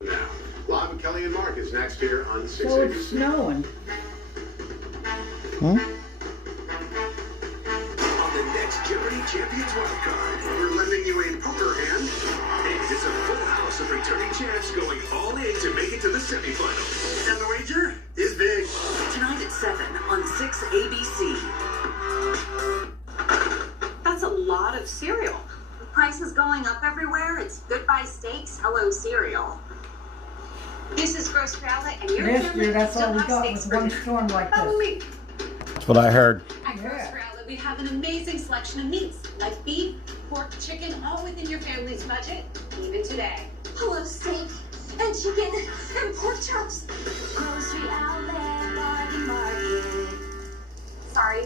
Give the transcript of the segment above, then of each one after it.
Now, Bob and Kelly and Mark is next here on 6 So it's snowing. On the next Jeopardy Champions wildcard, we're lending you a poker hand, and it's a full house of returning champs going all in to make it to the semifinals. And the wager is big. Tonight at 7 on 6 ABC. That's a lot of cereal. The price is going up everywhere. It's Goodbye Steaks, Hello Cereal. This is Grocery Outlet, and your Last year, that's all we still got have was steaks one for dinner. storm like Follow this. me. That's what I heard. At Yeah. Grocery Outlet, we have an amazing selection of meats, like beef, pork, chicken, all within your family's budget, even today. Hello Steak and chicken and pork chops. Grocery Outlet, Bargain Market. Sorry,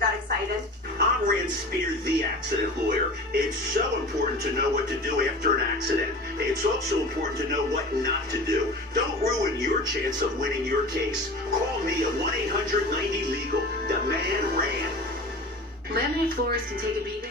got excited. I'm Rand Spear, the accident lawyer. It's so important to know what to do after an accident. It's also important to know what not to do. Don't ruin your chance of winning your case. Call me at 1-800-90-LEGAL. The man Rand. Laminate floors can take a beating.